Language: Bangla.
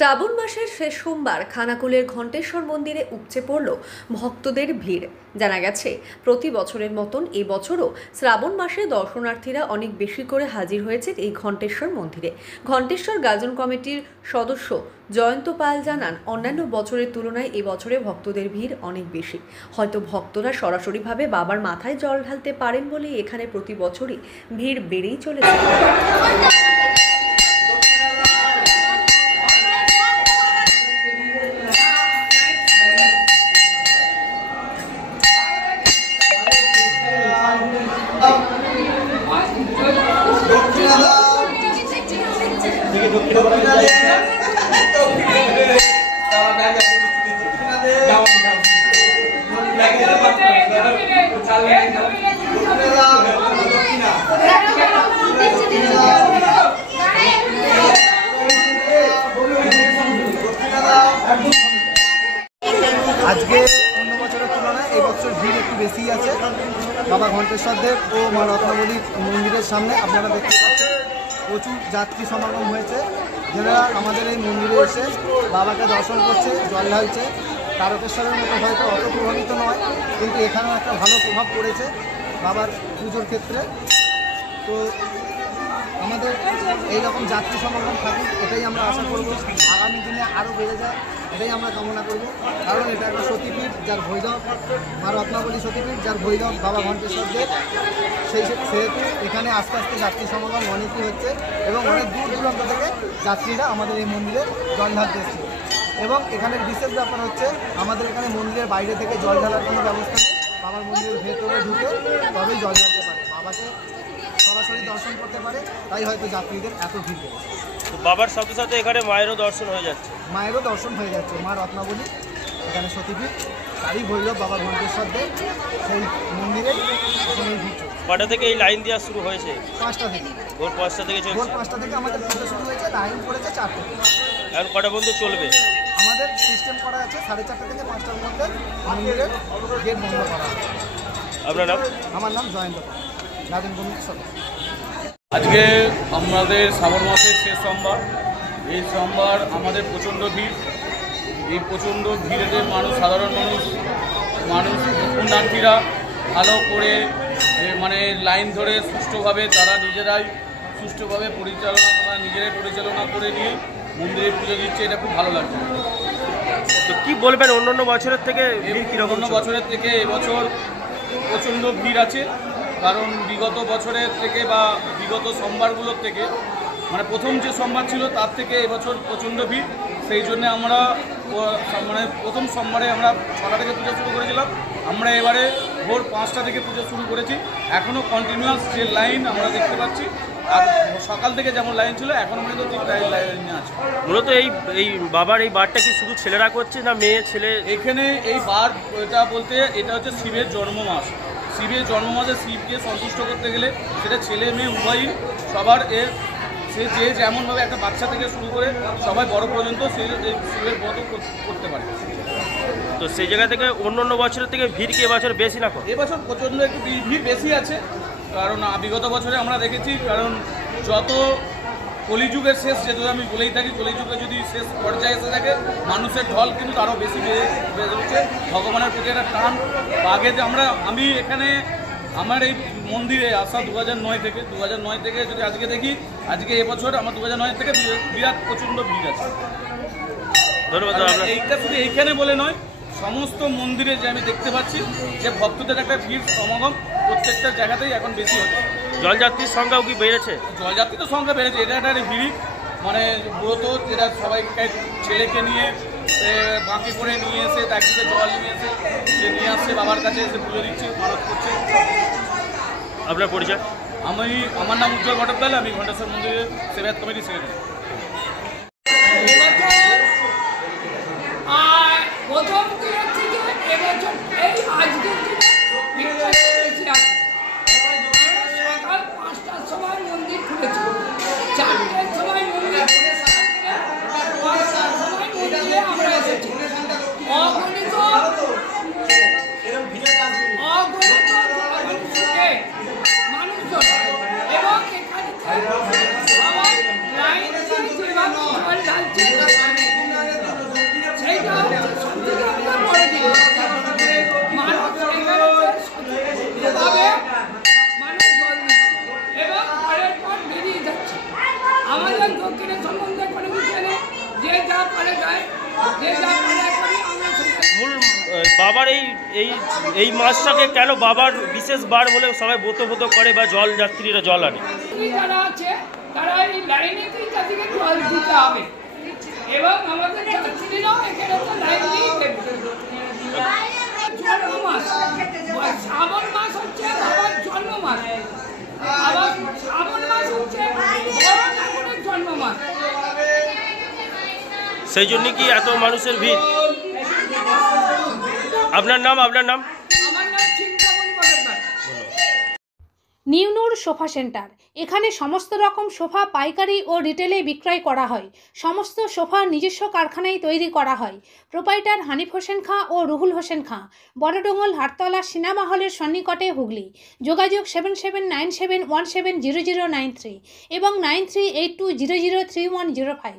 শ্রাবণ মাসের শেষ সোমবার খানাকুলের ঘণ্টেশ্বর মন্দিরে উপচে পড়ল ভক্তদের ভিড়। জানা গেছে, প্রতি বছরের মতন এবছরও শ্রাবণ মাসে দর্শনার্থীরা অনেক বেশি করে হাজির হয়েছে এই ঘণ্টেশ্বর মন্দিরে। ঘণ্টেশ্বর গাজন কমিটির সদস্য জয়ন্ত পাল জানান, অন্যান্য বছরের তুলনায় এবছরে ভক্তদের ভিড় অনেক বেশি। হয়তো ভক্তরা সরাসরিভাবে বাবার মাথায় জল ঢালতে পারেন বলেই এখানে প্রতি বছরই ভিড় বেড়েই চলেছে। আজকে অন্য বছরের তুলনায় এই বছর ভিড় একটু বেশি আছে। বাবা ঘণ্টেশ্বর দেব ও মা রত্নাবলী মন্দিরের সামনে আপনারা দেখতে পাচ্ছেন প্রচুর যাত্রী সমাগম হয়েছে, যারা আমাদের এই মন্দিরে এসে বাবাকে দর্শন করছে, জল ঢালছে। তারকেশ্বরের মতো হয়তো অত প্রভাবিত নয়, কিন্তু এখানেও একটা ভালো প্রভাব পড়েছে বাবার পুজোর ক্ষেত্রে। তো আমাদের এইরকম যাত্রী সমাগম থাকুক, এটাই আমরা আশা করব। আগামী দিনে আরও বেড়ে যায়, এটাই আমরা কামনা করব। কারণ এটা একটা সতীপীঠ, যার ভৈরব মা রত্নাবলী সতীপীঠ, যার ভৈরব বাবা ঘণ্টেশ্বর দেব। সেহেতু এখানে আস্তে আস্তে যাত্রী সমাগম অনেকই হচ্ছে এবং অনেক দূর দূরান্ত থেকে যাত্রীরা আমাদের এই মন্দিরে জল ঢালতে এসছে। এবং এখানের বিশেষ ব্যাপার হচ্ছে, আমাদের এখানে মন্দিরের বাইরে থেকে জল ঢালার কোনো ব্যবস্থা নেই। বাবার মন্দিরের ভেতরে ঢুকে তবেই জল ঢালতে পারে, বাবাকে সরাসরি দর্শন করতে পারে। তাই হয়তো যাত্রীদের এত ভিড় পেয়েছে। বাবার সাথে সাথে এখানে মায়েরও দর্শন হয়ে যাচ্ছে। মায়েরও দর্শন হয়ে যাচ্ছে। মা রত্নাবলী এখানে সতীপীঠ, তারই ভৈরব বাবা ঘণ্টেশ্বর দেব, সেই মন্দিরে এখানে ভিড়। কটা থেকে এই লাইন দেওয়া শুরু হয়েছে? 5টা থেকে। ভোর 5টা থেকে চলছে। ভোর 5টা থেকে আমাদের পুজো শুরু হয়েছে, লাইন পড়েছে 4টা থেকে। আর কটা পর্যন্ত চলবে? আমাদের সিস্টেম করা আছে 4:30 থেকে 5টার মধ্যে মন্দিরের গেট বন্ধ করা হবে। আপনার নাম? আমার নাম জয়ন্ত পাল, গাজন কমিটির সদস্য। আজকে আমাদের শ্রাবণ মাসের শেষ সোমবার। এই সোমবার আমাদের প্রচণ্ড ভিড়। এই প্রচণ্ড ভিড়েতে সাধারণ মানুষ পুণ্যার্থীরা ভালো করে লাইন ধরে সুষ্ঠুভাবে তারা নিজেরাই পরিচালনা করে নিয়ে মন্দিরে পুজো দিচ্ছে। এটা খুব ভালো লাগছে। তো কি বলবেন অন্যান্য বছরের থেকে অন্য বছরের থেকে এবছর প্রচণ্ড ভিড় আছে। কারণ বিগত বছরের থেকে বা বিগত সোমবারগুলোর থেকে প্রথম যে সোমবার ছিল তার থেকে এবছর প্রচণ্ড ভিড়। সেই জন্য আমরা প্রথম সোমবারে আমরা 6টা থেকে পুজো শুরু করেছিলাম। আমরা এবারে ভোর 5টা থেকে পুজো শুরু করেছি। এখনও কন্টিনিউয়াস যে লাইন আমরা দেখতে পাচ্ছি, আর সকাল থেকে যেমন লাইন ছিল এখনও পর্যন্ত ঠিক লাইনে আছে। মূলত এই বাবার এই বারটা কি শুধু ছেলেরা করছে না মেয়ে ছেলে? এখানে এই বার এটা হচ্ছে শিবের জন্ম মাস। শিবের জন্ম মাসে শিবকে সন্তুষ্ট করতে গেলে সেটা ছেলে মেয়ে উভয়ই সবার সে যে যেমনভাবে একটা বাচ্চা থেকে শুরু করে সবাই বড় পর্যন্ত সে শিবের ব্রত করতে পারে। তো সেই জায়গা থেকে অন্য বছরের থেকে ভিড় কি এবছর বেশি না? এবছর প্রচণ্ড একটু ভিড় বেশি আছে। কারণ বিগত বছরে আমরা দেখেছি, কারণ যত কলিযুগের শেষ, যেহেতু আমি বলেই থাকি কলিযুগে যদি শেষ পর্যায়ে এসে থাকে মানুষের ঢল কিন্তু আরও বেশি বেড়ে উঠছে। ভগবানের প্রতি একটা টান। আগে যে আমি এখানে আমার এই মন্দিরে আসা 2009 থেকে যদি আজকে দেখি, আজকে এবছর আমার 2009 থেকে বিরাট প্রচণ্ড ভিড় আছে। ধন্যবাদ। এইটা শুধু এইখানে বলে নয়, সমস্ত মন্দিরে যে আমি দেখতে পাচ্ছি যে ভক্তদের একটা ভিড় সমাগম প্রত্যেকটা জায়গাতেই এখন বেশি হচ্ছে। জলযাত্রীর সংখ্যাও কি বেড়েছে? জলযাত্রী তো সংখ্যা বেড়েছে। এটা একটা ভিড় ব্রত, যেটা সবাইকে ছেলেকে নিয়ে বাঁকি করে নিয়ে এসে ট্যাক্সিতে জল নিয়ে এসে সে নিয়ে আসছে বাবার কাছে, এসে পুজো দিচ্ছে, মানত করছে। আপনার পরিচয়? আমার নাম উজ্জ্বল ভট্টাচার্য, আমি ঘণ্টেশ্বর মন্দিরের সেবায়ত কমিটির সেক্রেটারি। প্রথম দিনের থেকে এবছর এই আজকের দিনে সকাল 5টার সময় মন্দির খুলেছিল, 4টার সময় মন্দির আমরা এসেছি। অগণিত মানুষজন এবং এখানে সবাই লাইন যে যা পালায় করি আমরা সেটা মূল বাবার এই এই মাসটাকে কেন বাবার বিশেষ বার বলে সবাই ব্রত করে বা জল যাত্রীরা জল আনে? যারা আছে তারা এই লাইনেতেই তাদেরকে জল দিতে হবে এবং আমাদের যাত্রীরাও এখানে তো লাইন দিয়েই দেবে। জন্ম মাস শ্রাবণ মাস হচ্ছে বাবার জন্ম মাস, আবার শ্রাবণ মাস হচ্ছে বড় ঠাকুরের জন্ম মাস। সেই জন্য কি এত মানুষের ভিড়? আপনার নাম? আমার নাম চিন্তামণি বন্দ্যোপাধ্যায়। নিউনুর সোফা সেন্টার। এখানে সমস্ত রকম সোফা পাইকারি ও রিটেলে বিক্রয় করা হয়। সমস্ত সোফা নিজস্ব কারখানায় তৈরি করা হয়। প্রোপাইটার হানিফ হোসেন খাঁ ও রুহুল হোসেন খাঁ, বড়ডোঙ্গল হাটতলা সিনেমা হলের সন্নিকটে, হুগলি। যোগাযোগ 7797170093 এবং 9382003105।